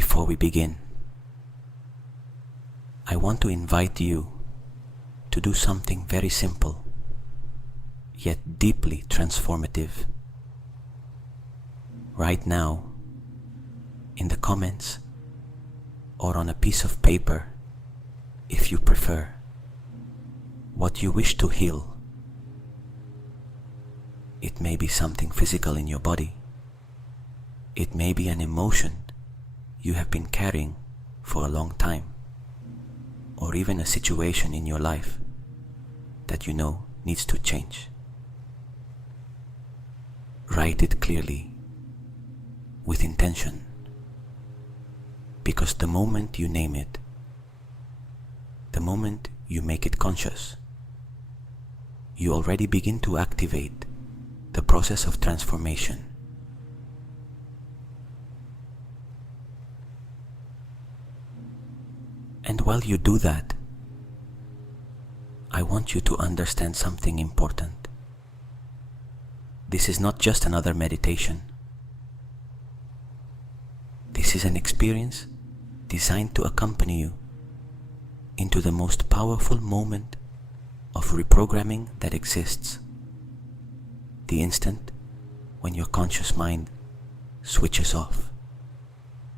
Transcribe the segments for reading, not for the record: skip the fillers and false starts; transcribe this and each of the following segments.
Before we begin, I want to invite you to do something very simple, yet deeply transformative. Right now, in the comments, or on a piece of paper, if you prefer, what you wish to heal. It may be something physical in your body. It may be an emotion you have been carrying for a long time, or even a situation in your life that you know needs to change. Write it clearly, with intention, because the moment you name it, the moment you make it conscious, you already begin to activate the process of transformation. And while you do that, I want you to understand something important. This is not just another meditation. This is an experience designed to accompany you into the most powerful moment of reprogramming that exists. The instant when your conscious mind switches off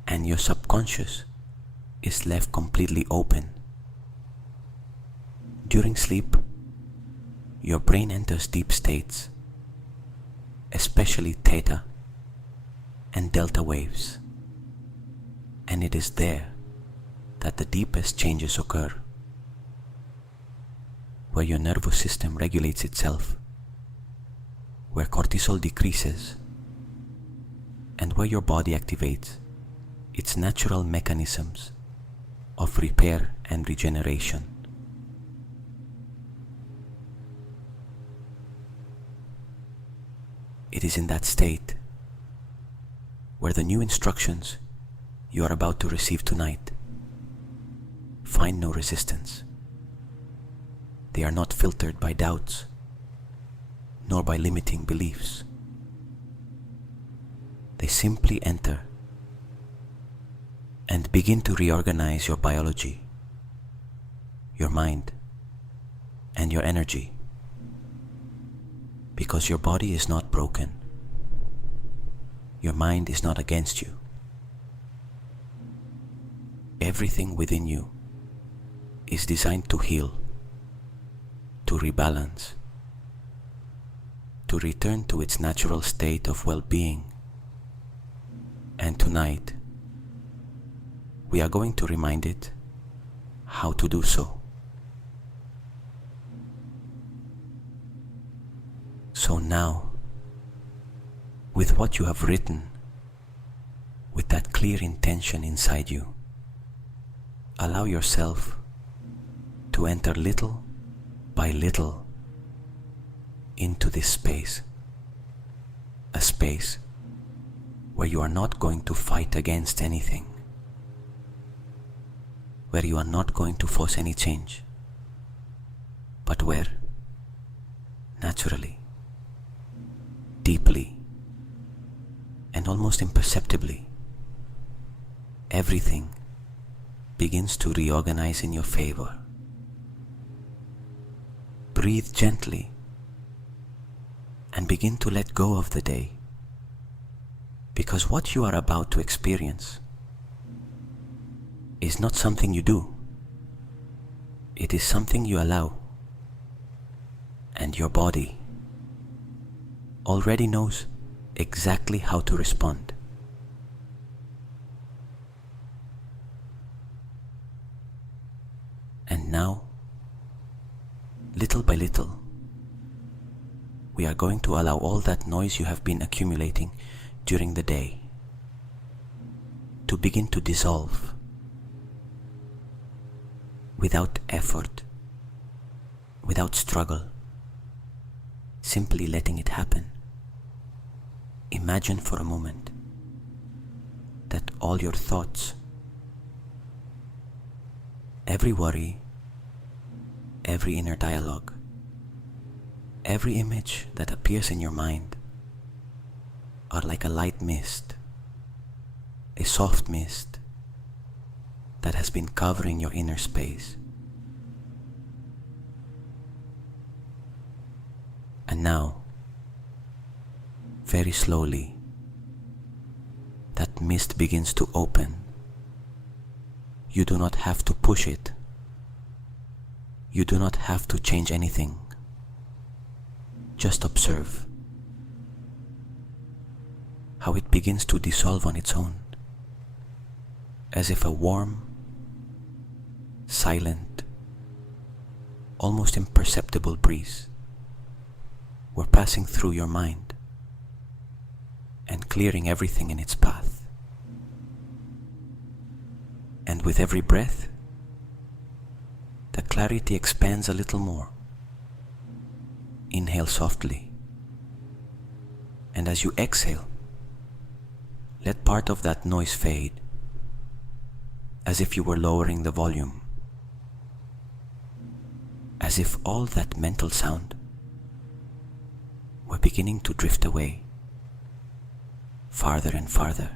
and your subconscious is left completely open. During sleep, your brain enters deep states, especially theta and delta waves, and it is there that the deepest changes occur, where your nervous system regulates itself, where cortisol decreases, and where your body activates its natural mechanisms of repair and regeneration. It is in that state where the new instructions you are about to receive tonight find no resistance. They are not filtered by doubts, nor by limiting beliefs. They simply enter and begin to reorganize your biology, your mind, and your energy, because your body is not broken. Your mind is not against you. Everything within you is designed to heal, to rebalance, to return to its natural state of well-being. And tonight, we are going to remind it how to do so. So now, with what you have written, with that clear intention inside you, allow yourself to enter little by little into this space, a space where you are not going to fight against anything, where you are not going to force any change, but where, naturally, deeply, and almost imperceptibly, everything begins to reorganize in your favor. Breathe gently and begin to let go of the day, because what you are about to experience is not something you do. It is something you allow, and your body already knows exactly how to respond. And now, little by little, we are going to allow all that noise you have been accumulating during the day to begin to dissolve without effort, without struggle, simply letting it happen. Imagine for a moment that all your thoughts, every worry, every inner dialogue, every image that appears in your mind are like a light mist, a soft mist that has been covering your inner space. And now, very slowly, that mist begins to open. You do not have to push it. You do not have to change anything. Just observe how it begins to dissolve on its own, as if a warm, silent, almost imperceptible breeze were passing through your mind and clearing everything in its path. And with every breath, the clarity expands a little more. Inhale softly, and as you exhale, let part of that noise fade, as if you were lowering the volume, as if all that mental sound were beginning to drift away, farther and farther,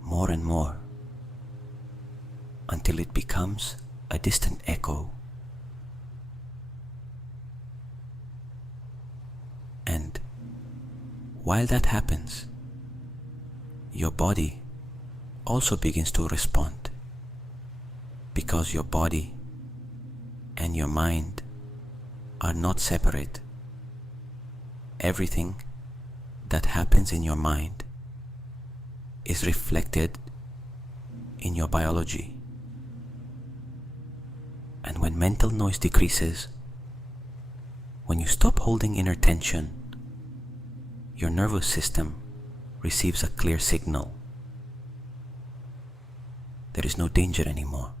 more and more, until it becomes a distant echo. And while that happens, your body also begins to respond, because your body and your mind are not separate. Everything that happens in your mind is reflected in your biology. And when mental noise decreases, when you stop holding inner tension, your nervous system receives a clear signal. There is no danger anymore.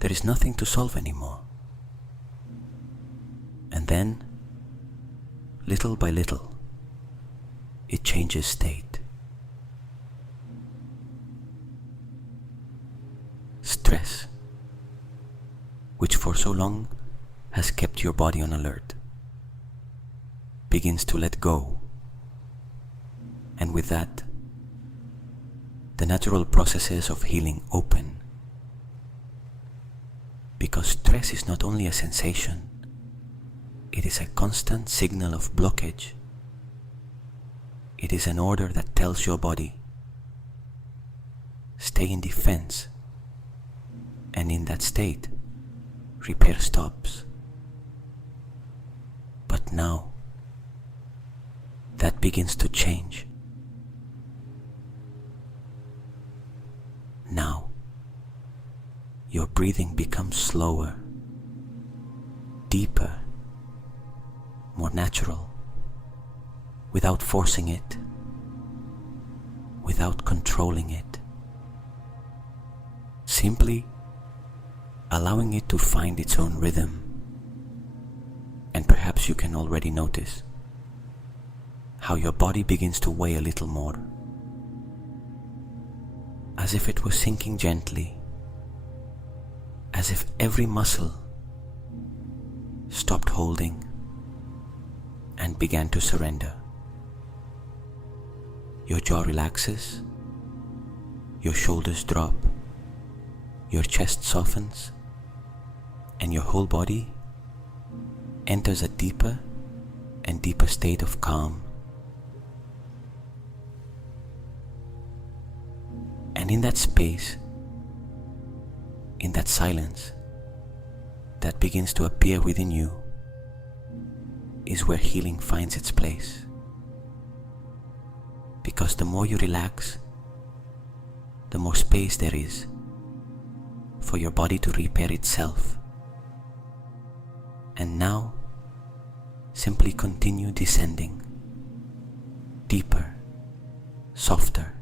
There is nothing to solve anymore. And then, little by little, it changes state. Stress, which for so long has kept your body on alert, begins to let go. And with that, the natural processes of healing open. Because stress is not only a sensation, it is a constant signal of blockage. It is an order that tells your body, stay in defense, and in that state, repair stops. But now, that begins to change. Now, your breathing becomes slower, deeper, more natural, without forcing it, without controlling it, simply allowing it to find its own rhythm. And perhaps you can already notice how your body begins to weigh a little more, as if it was sinking gently, as if every muscle stopped holding and began to surrender. Your jaw relaxes, your shoulders drop, your chest softens, and your whole body enters a deeper and deeper state of calm. And in that space, in that silence that begins to appear within you, is where healing finds its place. Because the more you relax, the more space there is for your body to repair itself. And now, simply continue descending, deeper, softer,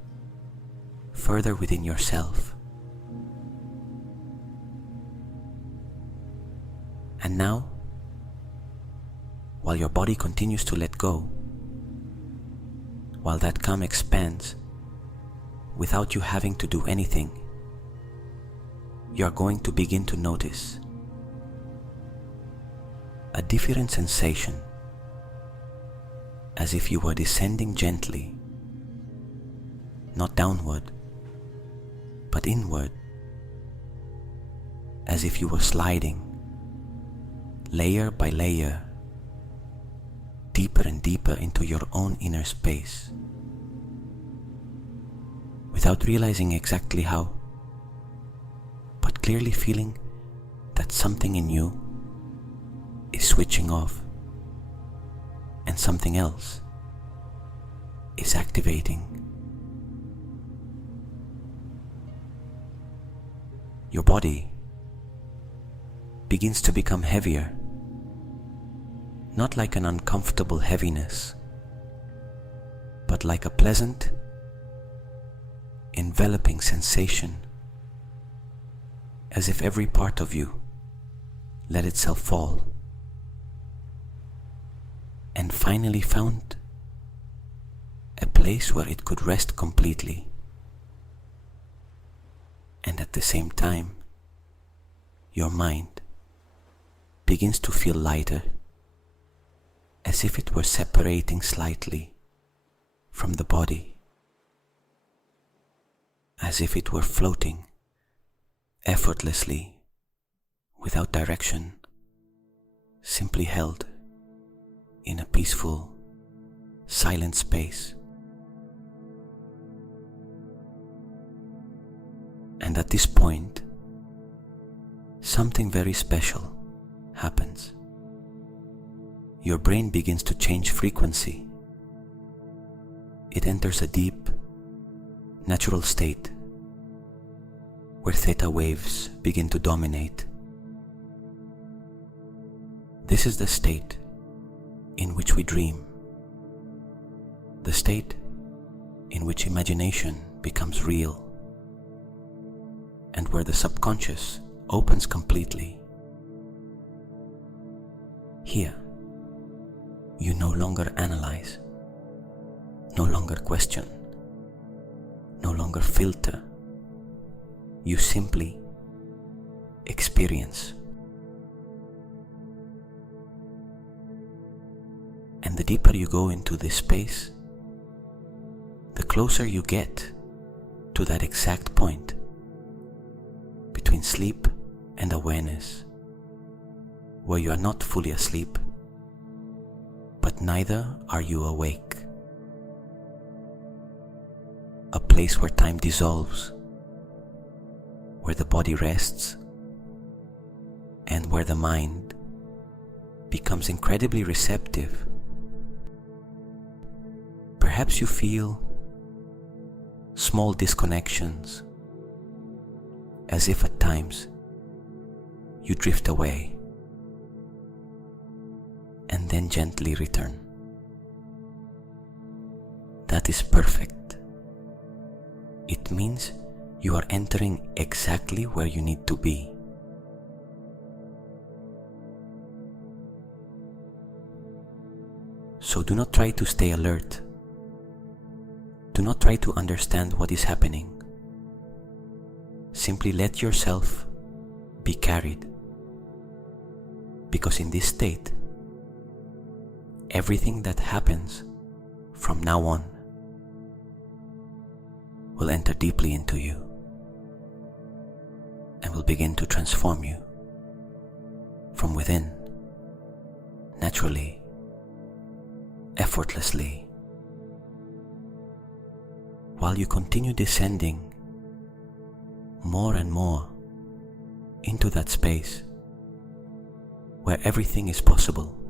further within yourself. And now, while your body continues to let go, while that calm expands without you having to do anything, you are going to begin to notice a different sensation, as if you were descending gently, not downward, but but inward, as if you were sliding, layer by layer, deeper and deeper into your own inner space, without realizing exactly how, but clearly feeling that something in you is switching off and something else is activating. Your body begins to become heavier, not like an uncomfortable heaviness, but like a pleasant, enveloping sensation, as if every part of you let itself fall and finally found a place where it could rest completely. And at the same time, your mind begins to feel lighter, as if it were separating slightly from the body, as if it were floating effortlessly, without direction, simply held in a peaceful, silent space. And at this point, something very special happens. Your brain begins to change frequency. It enters a deep, natural state where theta waves begin to dominate. This is the state in which we dream, the state in which imagination becomes real, and where the subconscious opens completely. Here, you no longer analyze, no longer question, no longer filter. You simply experience. And the deeper you go into this space, the closer you get to that exact point between sleep and awareness, where you are not fully asleep, but neither are you awake. A place where time dissolves, where the body rests, and where the mind becomes incredibly receptive. Perhaps you feel small disconnections, as if at times you drift away and then gently return. That is perfect. It means you are entering exactly where you need to be. So do not try to stay alert. Do not try to understand what is happening. Simply let yourself be carried. Because in this state, everything that happens from now on will enter deeply into you and will begin to transform you from within, naturally, effortlessly, while you continue descending more and more into that space where everything is possible.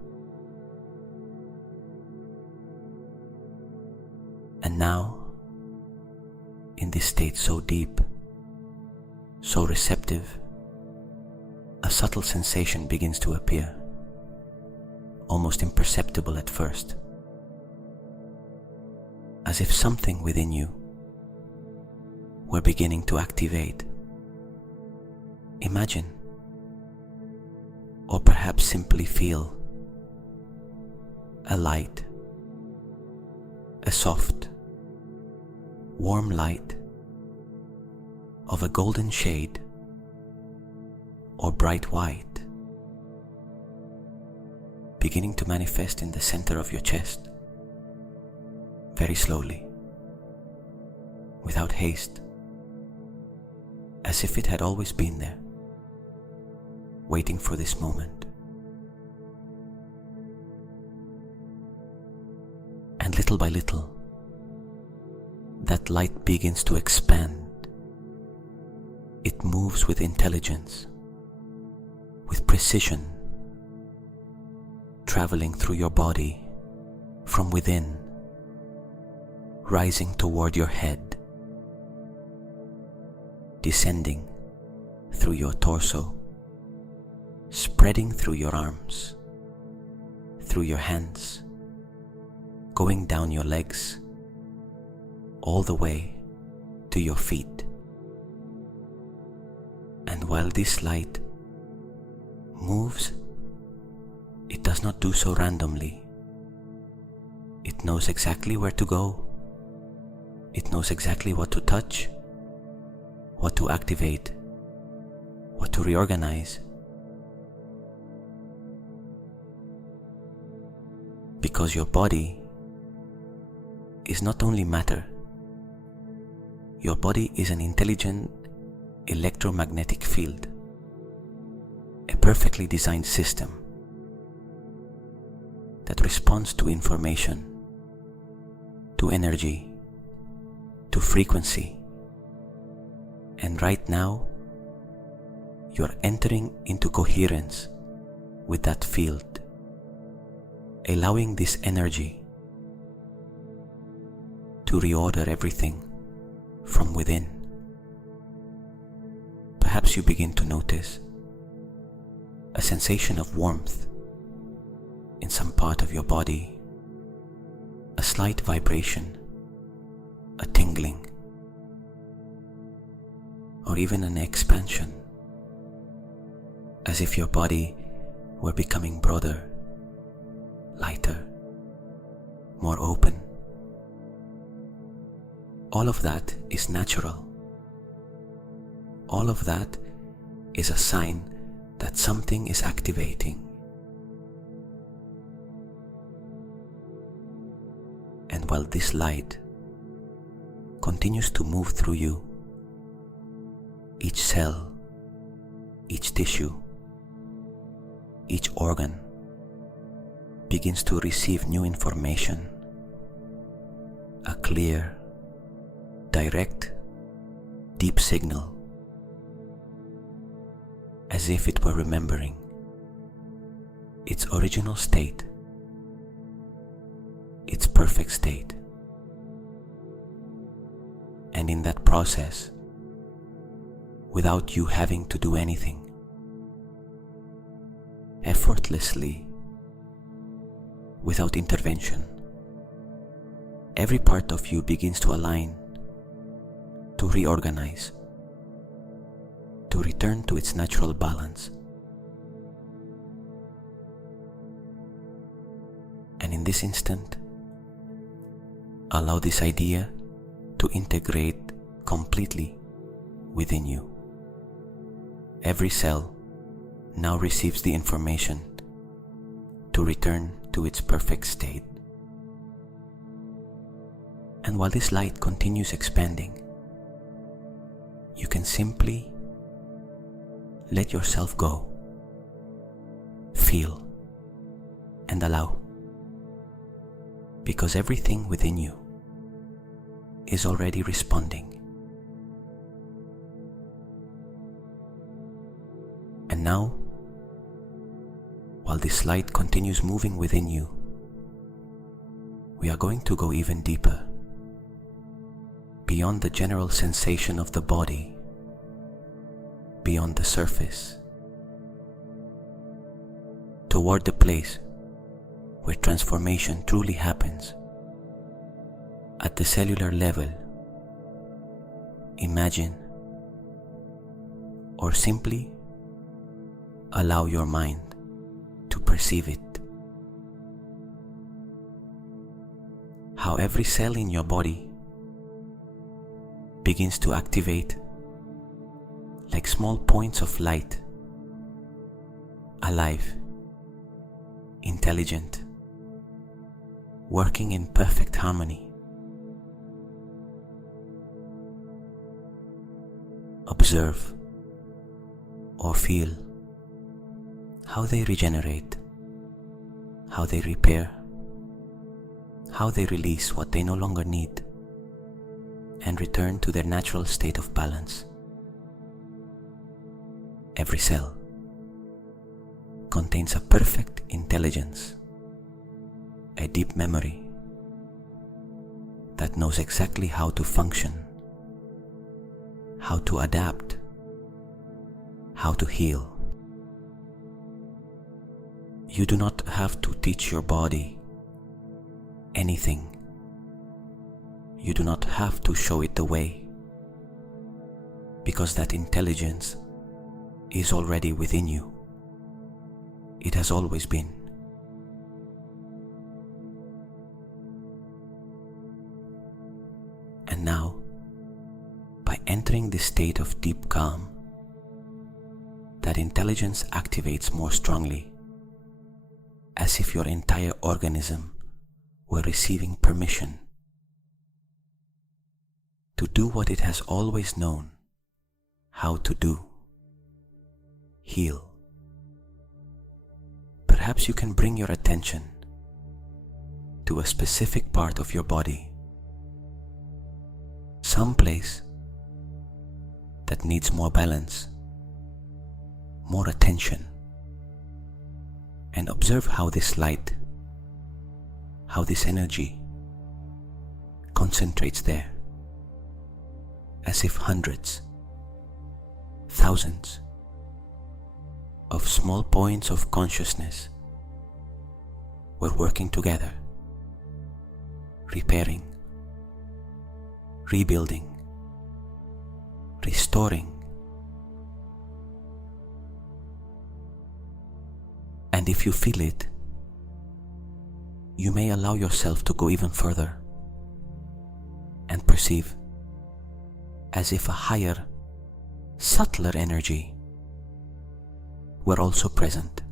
And now, in this state so deep, so receptive, a subtle sensation begins to appear, almost imperceptible at first, as if something within you were beginning to activate. Imagine, or perhaps simply feel, a light, a soft, warm light of a golden shade or bright white beginning to manifest in the center of your chest, very slowly, without haste, as if it had always been there, waiting for this moment. And little by little, that light begins to expand. It moves with intelligence, with precision, traveling through your body from within, rising toward your head, descending through your torso, spreading through your arms, through your hands, going down your legs, all the way to your feet. And while this light moves, it does not do so randomly. It knows exactly where to go. It knows exactly what to touch, what to activate, what to reorganize. Because your body is not only matter. Your body is an intelligent electromagnetic field, a perfectly designed system that responds to information, to energy, to frequency. And right now, you're entering into coherence with that field, allowing this energy to reorder everything from within. Perhaps you begin to notice a sensation of warmth in some part of your body, a slight vibration, a tingling, or even an expansion, as if your body were becoming broader, lighter, more open. All of that is natural. All of that is a sign that something is activating. And while this light continues to move through you, each cell, each tissue, each organ begins to receive new information, a clear, direct, deep signal, as if it were remembering its original state, its perfect state. And in that process, without you having to do anything, effortlessly, without intervention, every part of you begins to align, to reorganize, to return to its natural balance. And in this instant, allow this idea to integrate completely within you. Every cell now receives the information to return to its perfect state. And while this light continues expanding, you can simply let yourself go, feel, and allow, because everything within you is already responding. And now, while this light continues moving within you, we are going to go even deeper, beyond the general sensation of the body, beyond the surface, toward the place where transformation truly happens. At the cellular level, imagine or simply allow your mind to perceive it. How every cell in your body begins to activate like small points of light, alive, intelligent, working in perfect harmony. observe or feel how they regenerate, how they repair, how they release what they no longer need and return to their natural state of balance. Every cell contains a perfect intelligence, a deep memory that knows exactly how to function, how to adapt, how to heal. You do not have to teach your body anything. You do not have to show it the way, because that intelligence is already within you. It has always been. And now, by entering this state of deep calm, that intelligence activates more strongly, as if your entire organism were receiving permission to do what it has always known how to do: heal. Perhaps you can bring your attention to a specific part of your body, some place that needs more balance, more attention, and observe how this light, how this energy concentrates there, as if hundreds, thousands of small points of consciousness were working together, repairing, rebuilding, restoring. And if you feel it, you may allow yourself to go even further and perceive as if a higher, subtler energy were also present,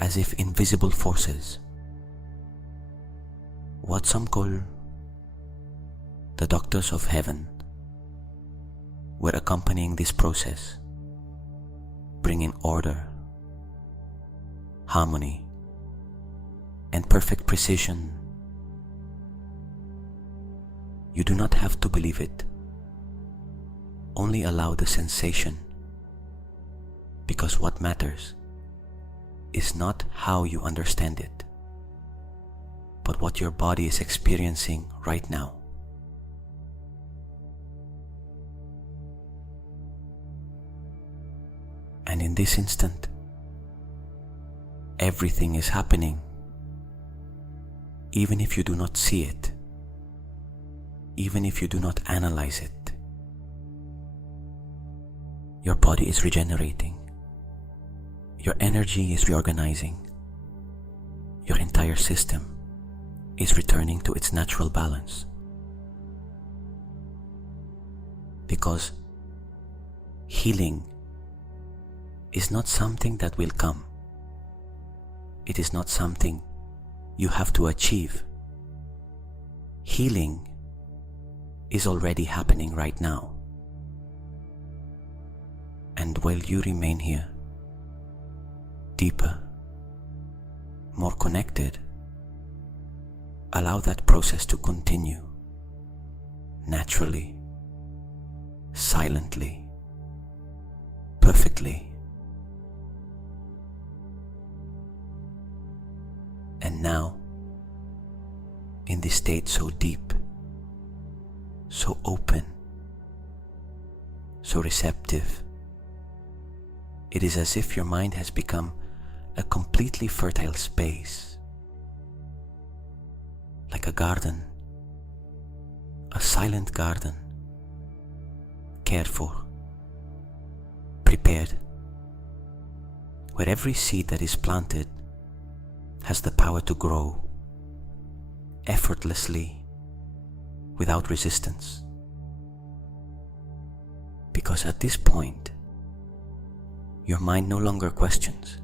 as if invisible forces, what some call the doctors of heaven, were accompanying this process, bringing order, harmony, and perfect precision. You do not have to believe it. Only allow the sensation, because what matters is not how you understand it, but what your body is experiencing right now. And in this instant, everything is happening, even if you do not see it, even if you do not analyze it. Your body is regenerating. Your energy is reorganizing. Your entire system is returning to its natural balance. Because healing is not something that will come. It is not something you have to achieve. Healing is already happening right now. And while you remain here, deeper, more connected, allow that process to continue, naturally, silently, perfectly. And now, in this state so deep, so open, so receptive, it is as if your mind has become a completely fertile space, like a garden, a silent garden, cared for, prepared, where every seed that is planted has the power to grow effortlessly, without resistance. Because at this point, your mind no longer questions,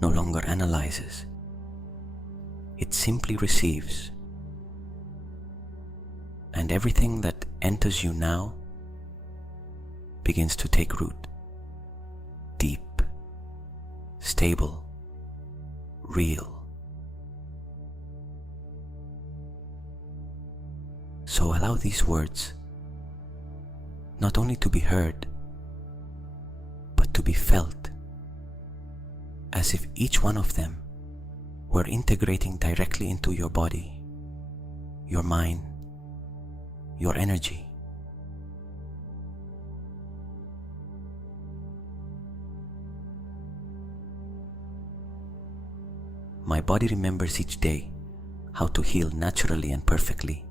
no longer analyzes. It simply receives. And everything that enters you now begins to take root. Deep, stable, real. So allow these words not only to be heard, but to be felt, as if each one of them were integrating directly into your body, your mind, your energy. My body remembers each day how to heal naturally and perfectly.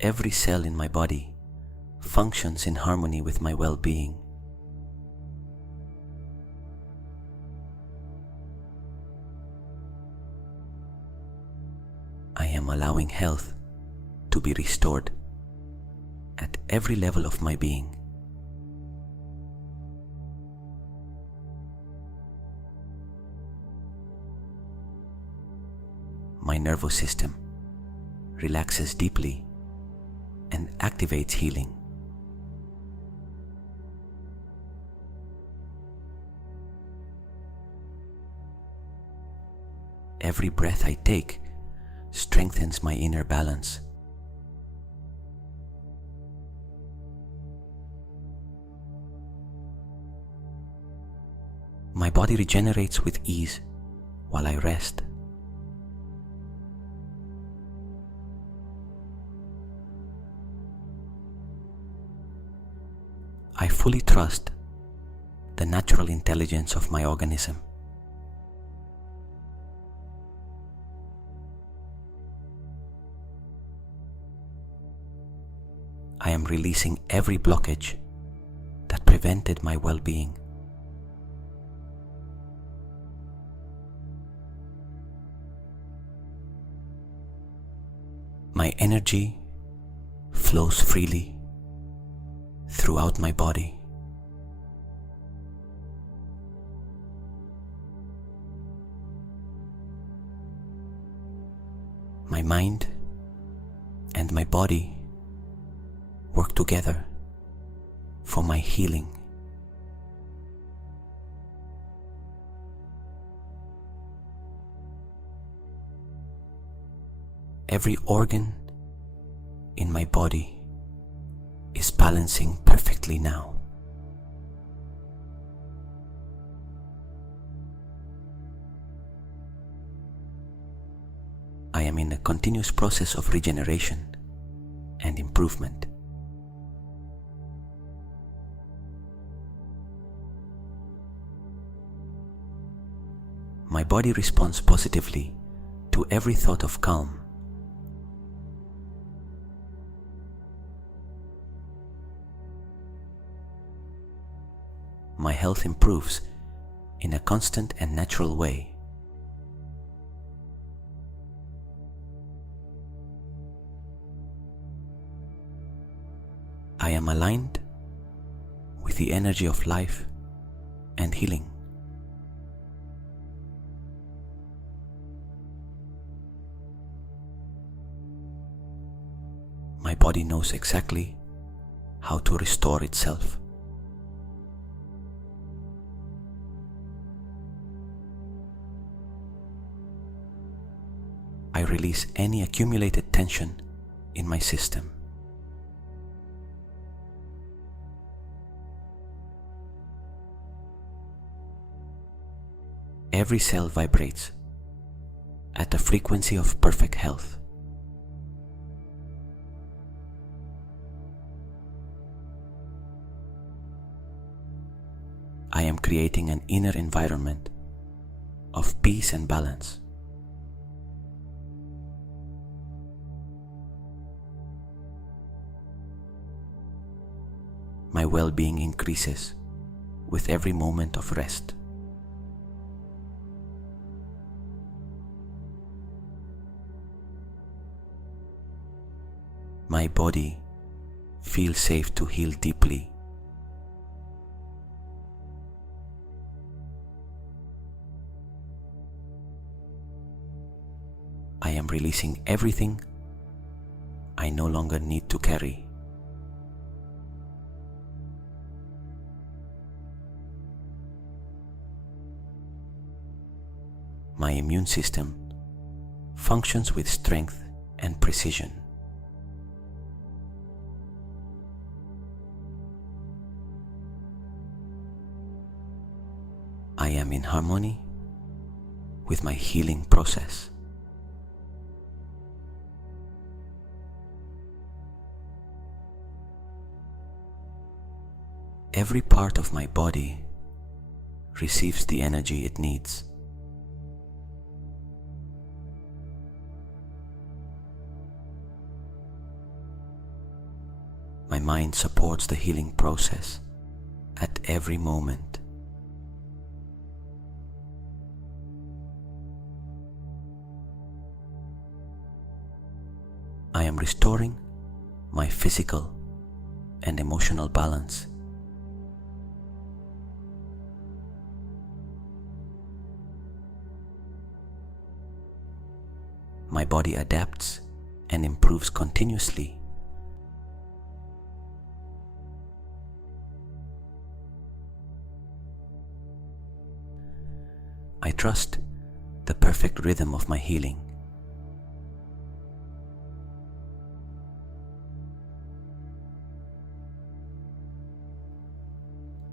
Every cell in my body functions in harmony with my well-being. I am allowing health to be restored at every level of my being. My nervous system relaxes deeply and activates healing. Every breath I take strengthens my inner balance. My body regenerates with ease while I rest. I fully trust the natural intelligence of my organism. I am releasing every blockage that prevented my well-being. My energy flows freely throughout my body. My mind and my body work together for my healing. Every organ in my body is balancing perfectly now. I am in a continuous process of regeneration and improvement. My body responds positively to every thought of calm. My health improves in a constant and natural way. I am aligned with the energy of life and healing. My body knows exactly how to restore itself. I release any accumulated tension in my system. Every cell vibrates at a frequency of perfect health. I am creating an inner environment of peace and balance. My well-being increases with every moment of rest. My body feels safe to heal deeply. am releasing everything I no longer need to carry. My immune system functions with strength and precision. I am in harmony with my healing process. Every part of my body receives the energy it needs. My mind supports the healing process at every moment. I am restoring my physical and emotional balance. My body adapts and improves continuously. I trust the perfect rhythm of my healing.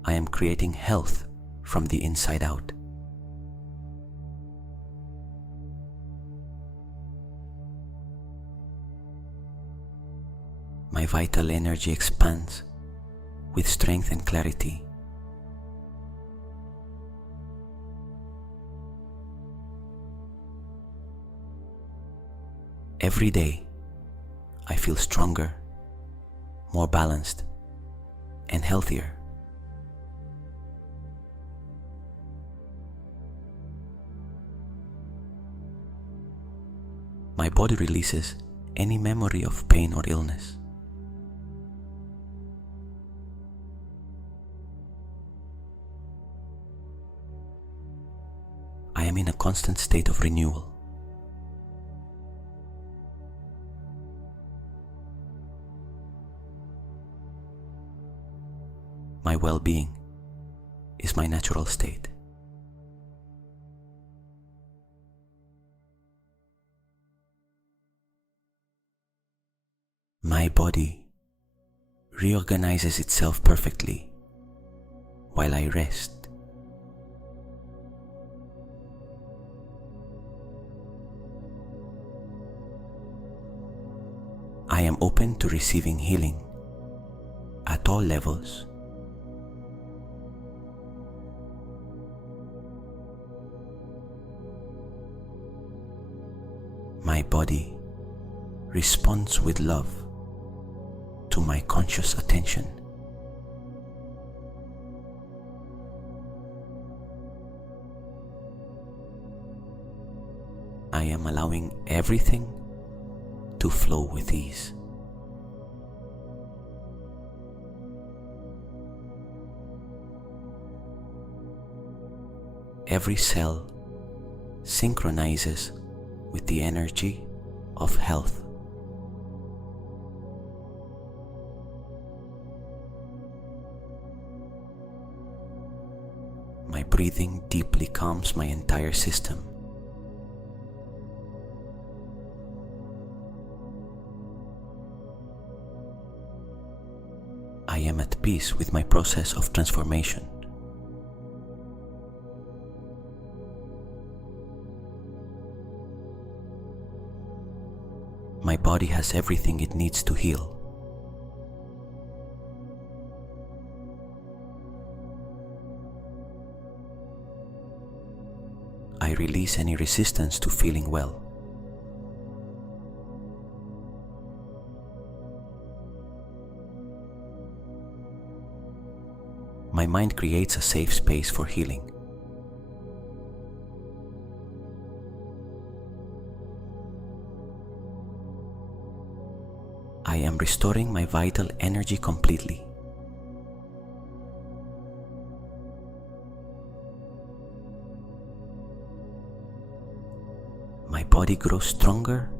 I am creating health from the inside out. My vital energy expands with strength and clarity. Every day, I feel stronger, more balanced, and healthier. My body releases any memory of pain or illness. I am in a constant state of renewal. My well-being is my natural state. My body reorganizes itself perfectly while I rest. I am open to receiving healing at all levels. My body responds with love to my conscious attention. I am allowing everything to flow with ease. Every cell synchronizes with the energy of health. My breathing deeply calms my entire system. I am at peace with my process of transformation. My body has everything it needs to heal. I release any resistance to feeling well. My mind creates a safe space for healing. I am restoring my vital energy completely. My My body grows stronger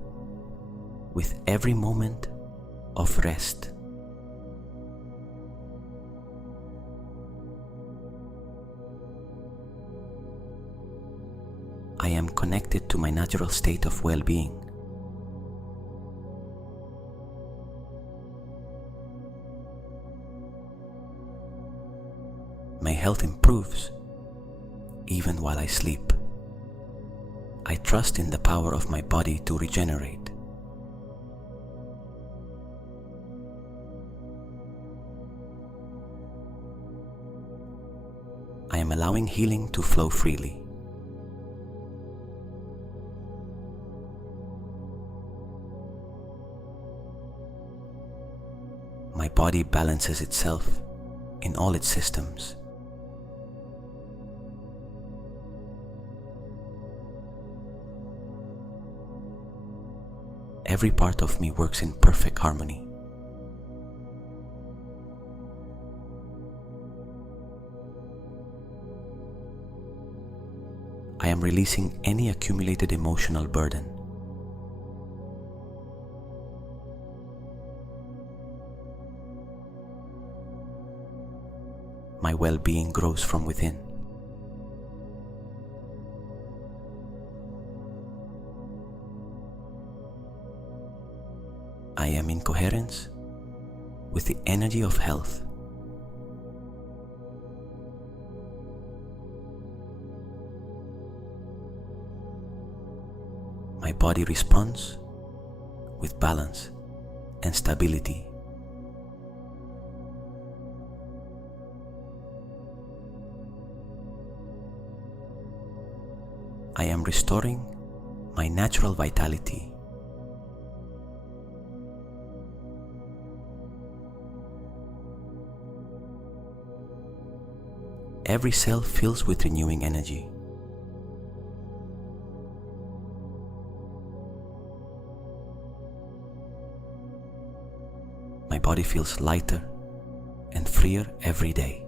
with every moment of rest. I am connected to my natural state of well-being. My health improves even while I sleep. I trust in the power of my body to regenerate. I am allowing healing to flow freely. My body balances itself in all its systems. Every part of me works in perfect harmony. I am releasing any accumulated emotional burden. My well-being grows from within. I am in coherence with the energy of health. My body responds with balance and stability. I am restoring my natural vitality. Every cell fills with renewing energy. My body feels lighter and freer every day.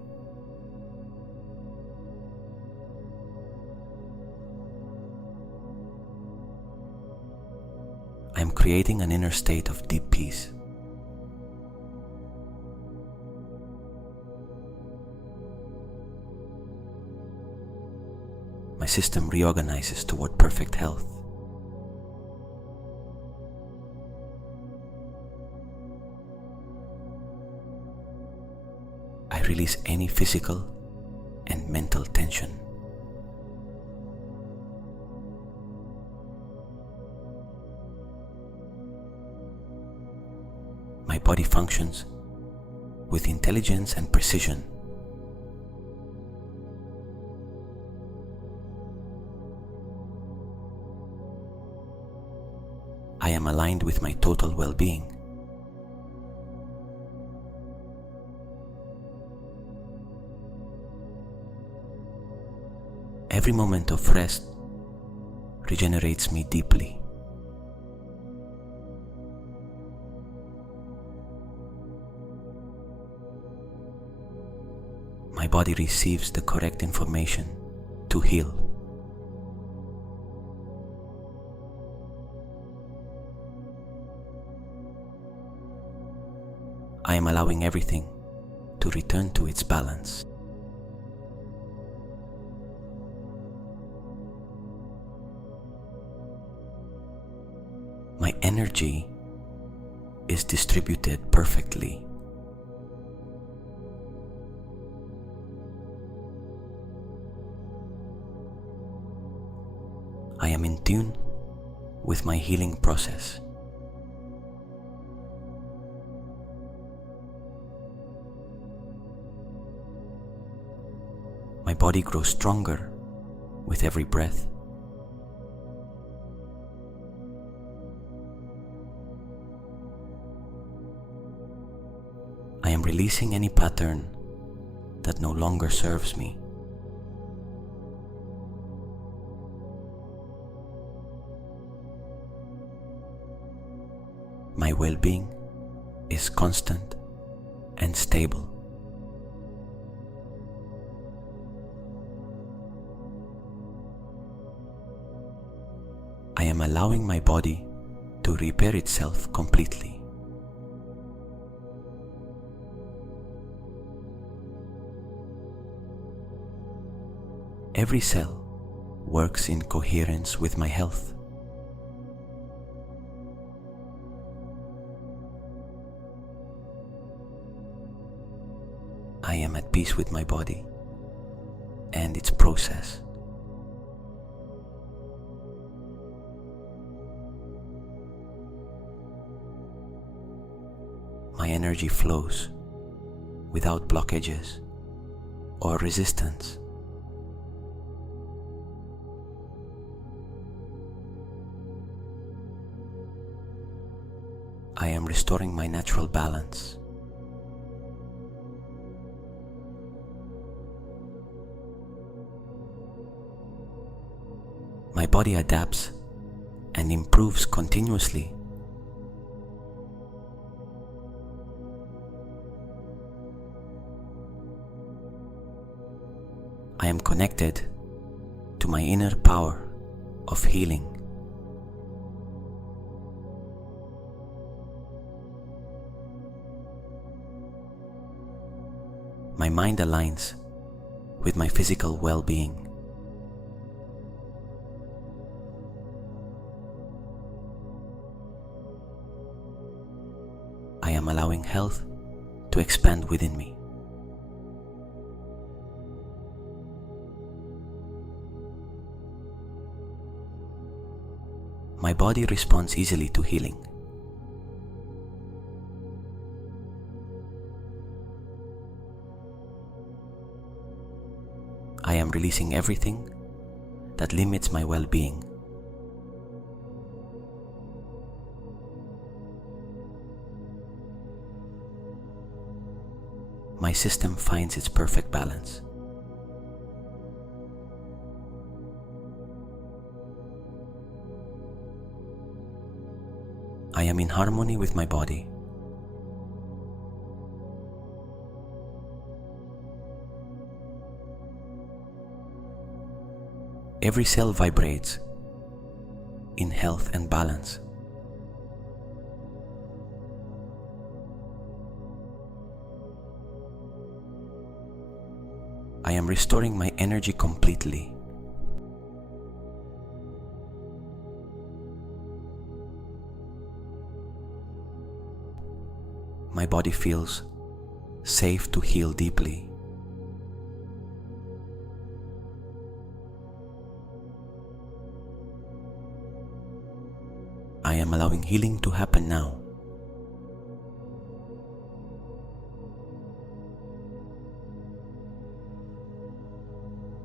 I am creating an inner state of deep peace. My system reorganizes toward perfect health. I release any physical and mental tension. My body functions with intelligence and precision. I am aligned with my total well-being. Every moment of rest regenerates me deeply. My body receives the correct information to heal. I am allowing everything to return to its balance. My energy is distributed perfectly. I am in tune with my healing process. My body grows stronger with every breath. I am releasing any pattern that no longer serves me. My well-being is constant and stable. I am allowing my body to repair itself completely. Every cell works in coherence with my health. I am at peace with my body and its process. My energy flows without blockages or resistance. I am restoring my natural balance. My body adapts and improves continuously. I am connected to my inner power of healing. My mind aligns with my physical well-being. I am allowing health to expand within me. My body responds easily to healing. I am releasing everything that limits my well-being. My system finds its perfect balance. I am in harmony with my body. Every cell vibrates in health and balance. I am restoring my energy completely. My body feels safe to heal deeply. I am allowing healing to happen now.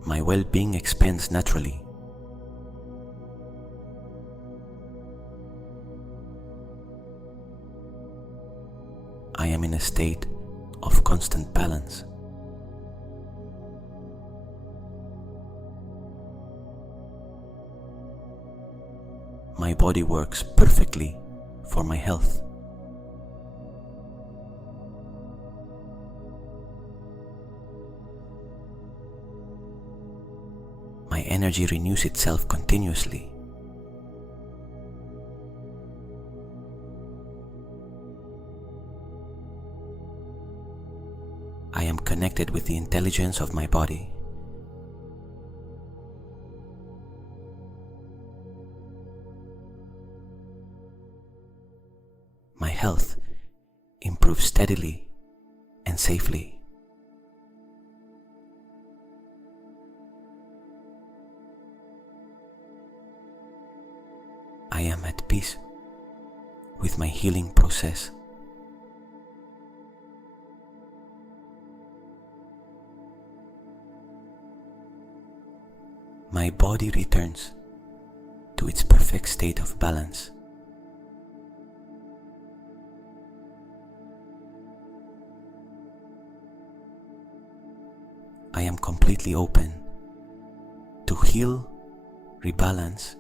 My well-being expands naturally. I am in a state of constant balance. My body works perfectly for my health. My energy renews itself continuously. I am connected with the intelligence of my body. My health improves steadily and safely. I am at peace with my healing process. My body returns to its perfect state of balance. I am completely open to heal, rebalance,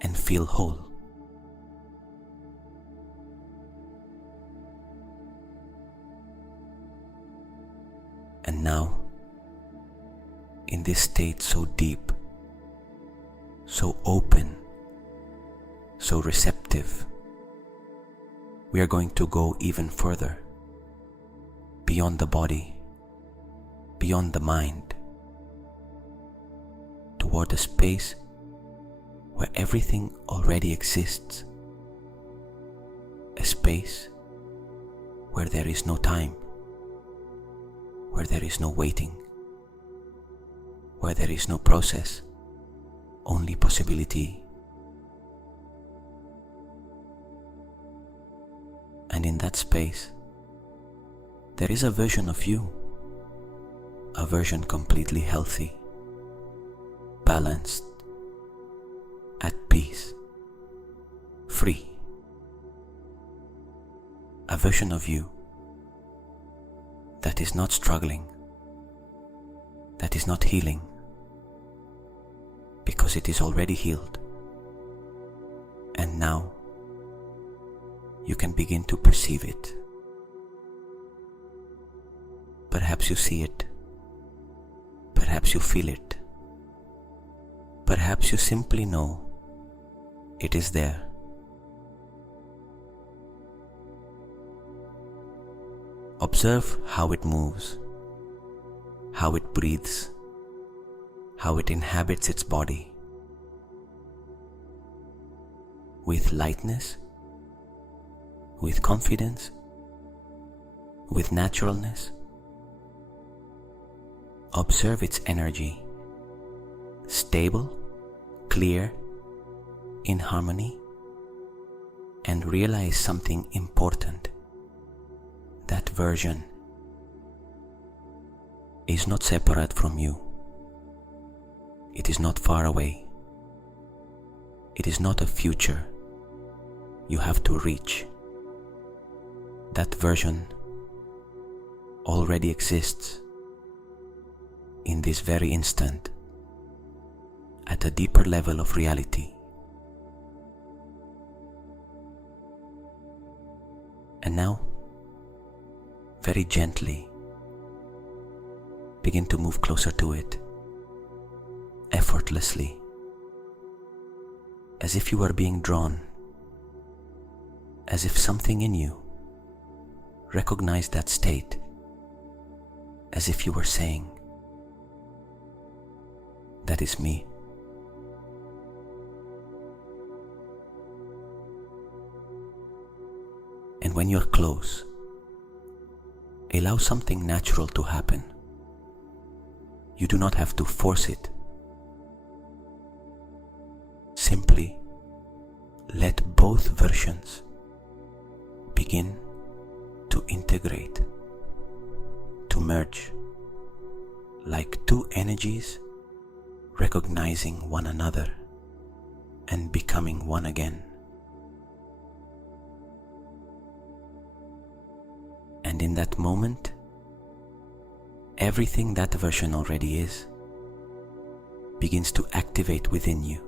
and feel whole. And now, in this state so deep, so open, so receptive, we are going to go even further, beyond the body, beyond the mind, toward a space where everything already exists, a space where there is no time, where there is no waiting, where there is no process, only possibility. And in that space, there is a version of you, a version completely healthy, balanced, at peace, free. A version of you that is not struggling, that is not healing, because it is already healed. And now you can begin to perceive it. Perhaps you see it, perhaps you feel it, perhaps you simply know it is there. Observe how it moves, how it breathes, how it inhabits its body. With lightness, with confidence, with naturalness. Observe its energy, stable, clear, in harmony, and realize something important. That version is not separate from you. It is not far away. It is not a future you have to reach. That version already exists in this very instant at a deeper level of reality. And now, very gently, begin to move closer to it, effortlessly, as if you were being drawn, as if something in you recognized that state, as if you were saying, "That is me." And when you're close, allow something natural to happen. You do not have to force it. Simply let both versions begin to integrate, to merge, like two energies recognizing one another and becoming one again. And in that moment, everything that version already is begins to activate within you.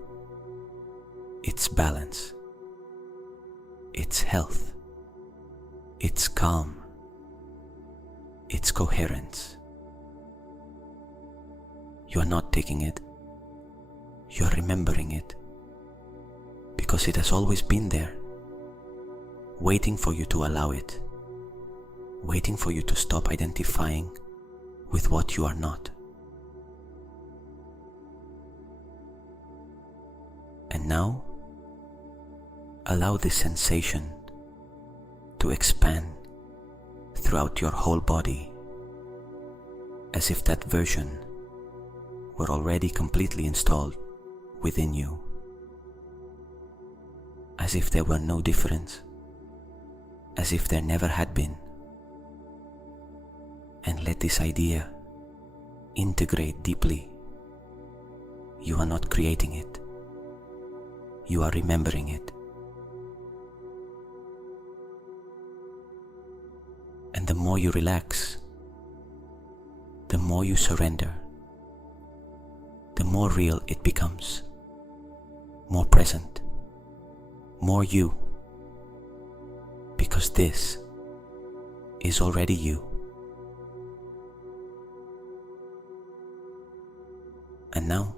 Its balance, its health, its calm, its coherence. You are not taking it, you are remembering it, because it has always been there, waiting for you to allow it, waiting for you to stop identifying with what you are not. And now, allow this sensation to expand throughout your whole body, as if that version were already completely installed within you, as if there were no difference, as if there never had been. And let this idea integrate deeply. You are not creating it, you are remembering it. And the more you relax, the more you surrender, the more real it becomes, more present, more you, because this is already you. And now,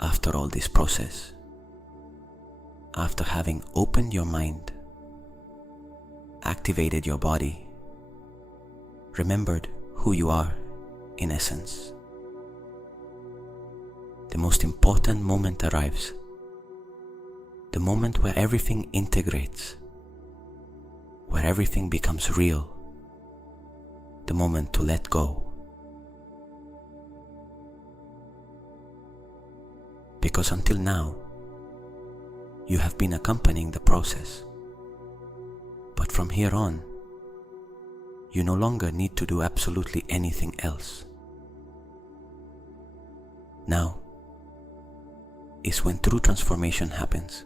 after all this process, after having opened your mind, activated your body, remembered who you are in essence, the most important moment arrives, the moment where everything integrates, where everything becomes real, the moment to let go. Because until now, you have been accompanying the process. But from here on, you no longer need to do absolutely anything else. Now is when true transformation happens.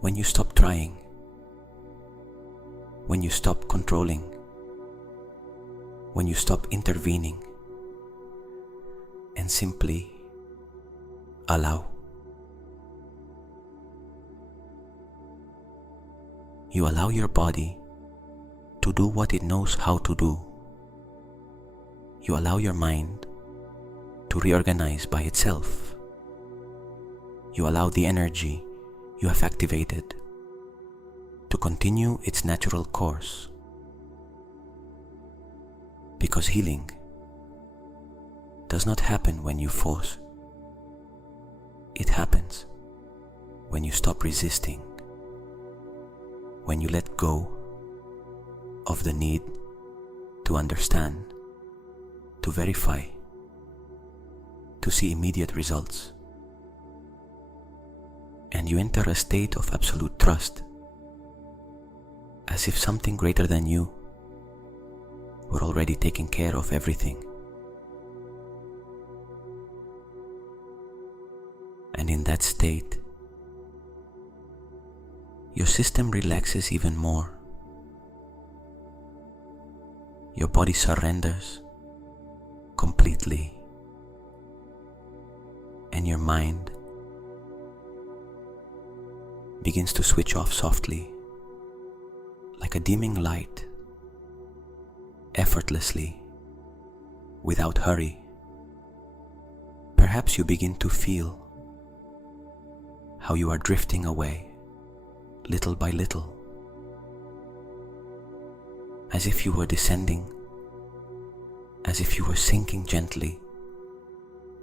When you stop trying, when you stop controlling, when you stop intervening, and simply allow. You allow your body to do what it knows how to do. You allow your mind to reorganize by itself. You allow the energy you have activated to continue its natural course. Because healing does not happen when you force. It happens when you stop resisting, when you let go of the need to understand, to verify, to see immediate results. And you enter a state of absolute trust, as if something greater than you were already taking care of everything. And in that state, your system relaxes even more. Your body surrenders completely, and your mind begins to switch off softly, like a dimming light, effortlessly, without hurry. Perhaps you begin to feel how you are drifting away, little by little, as if you were descending, as if you were sinking gently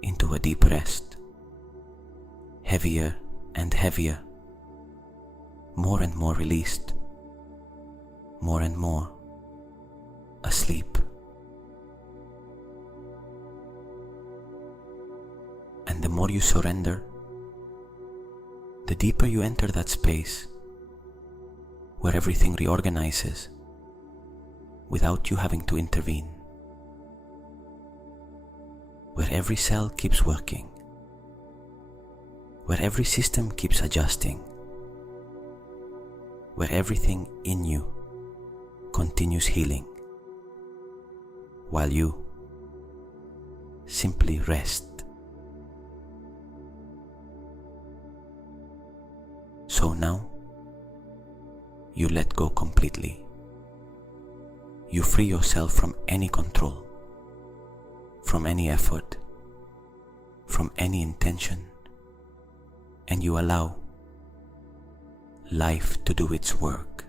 into a deep rest, heavier and heavier, more and more released, more and more asleep. And the more you surrender, the deeper you enter that space where everything reorganizes without you having to intervene, where every cell keeps working, where every system keeps adjusting, where everything in you continues healing, while you simply rest. So now, you let go completely. You free yourself from any control, from any effort, from any intention, and you allow life to do its work.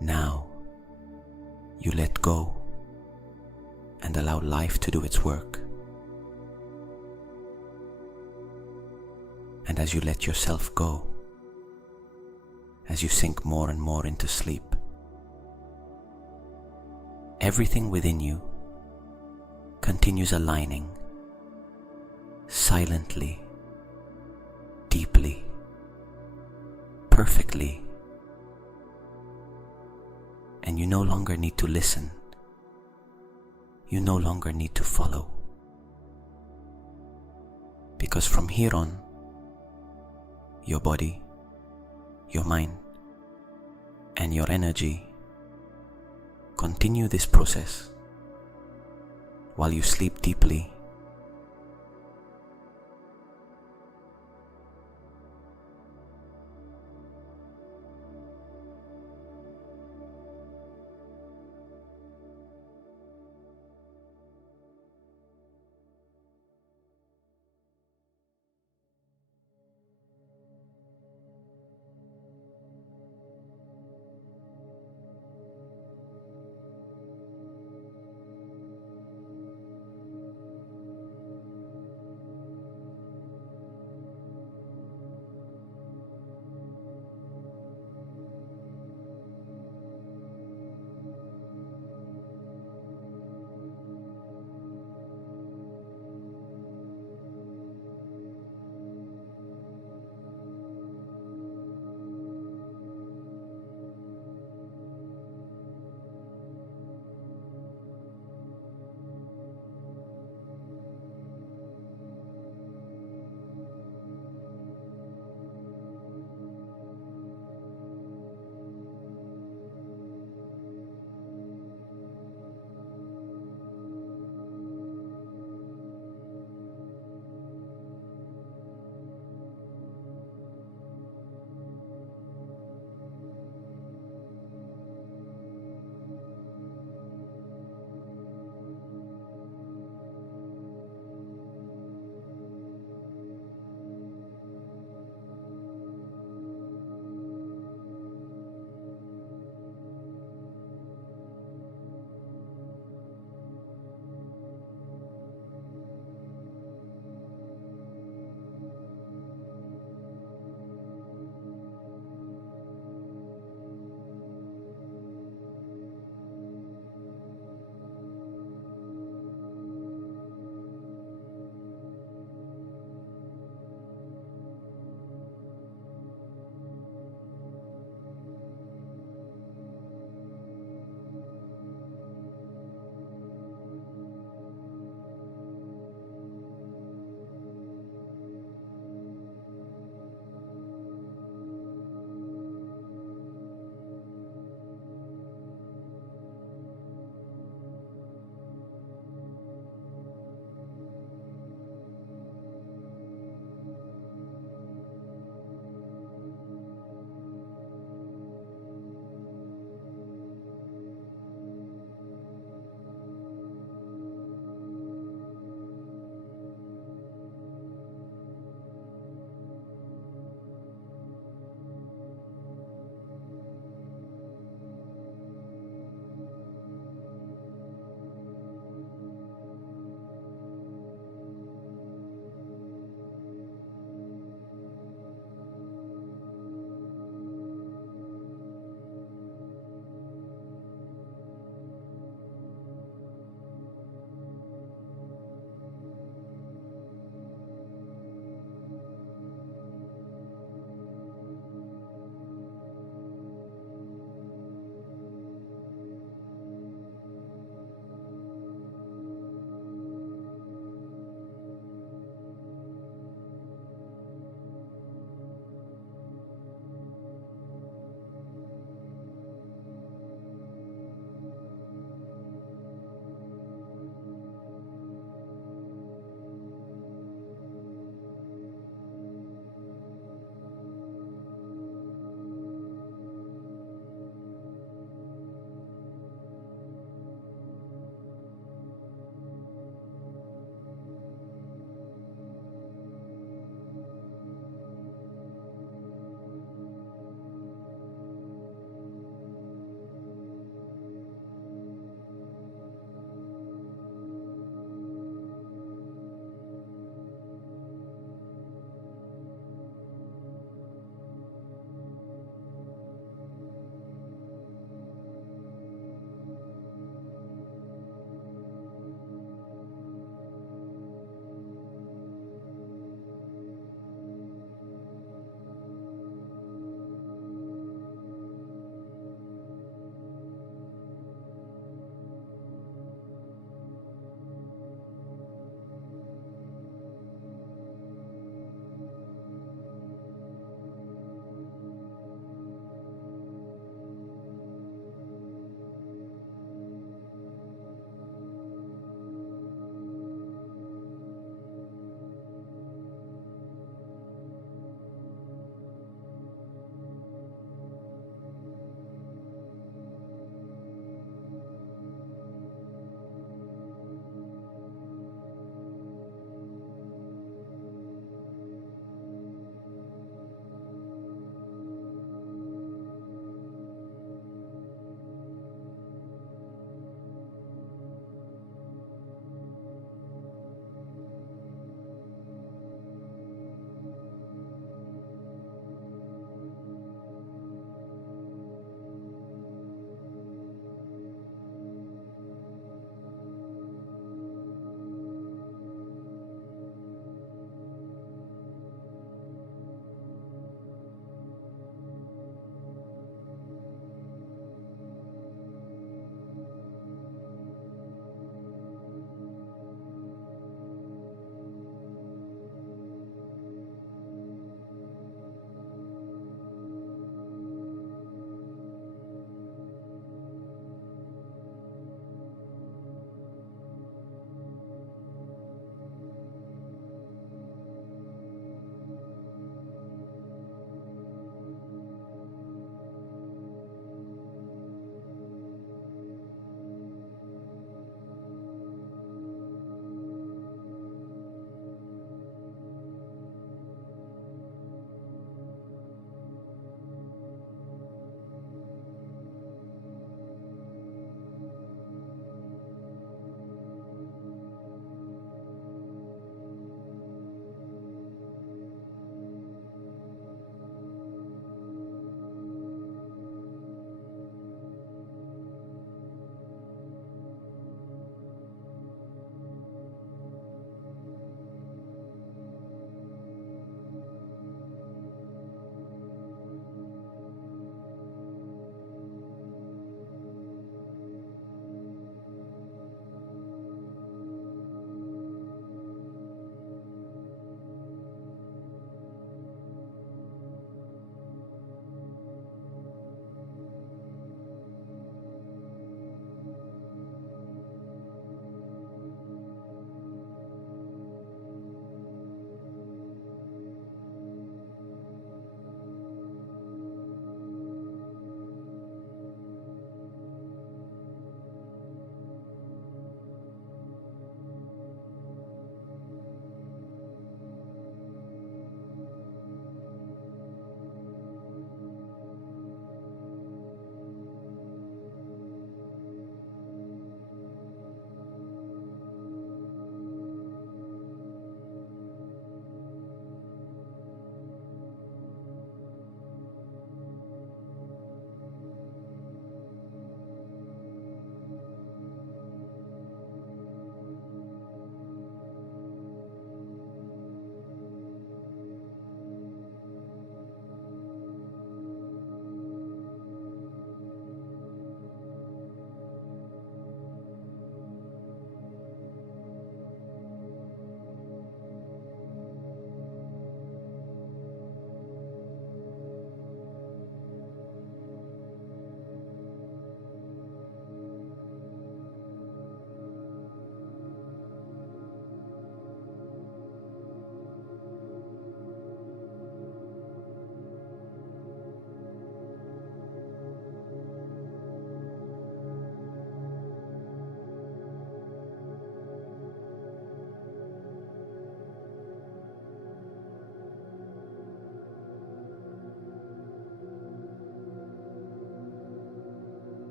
Now, you let go and allow life to do its work. And as you let yourself go, as you sink more and more into sleep, everything within you continues aligning silently, deeply, perfectly, and you no longer need to listen. You no longer need to follow, because from here on, your body, your mind, and your energy continue this process while you sleep deeply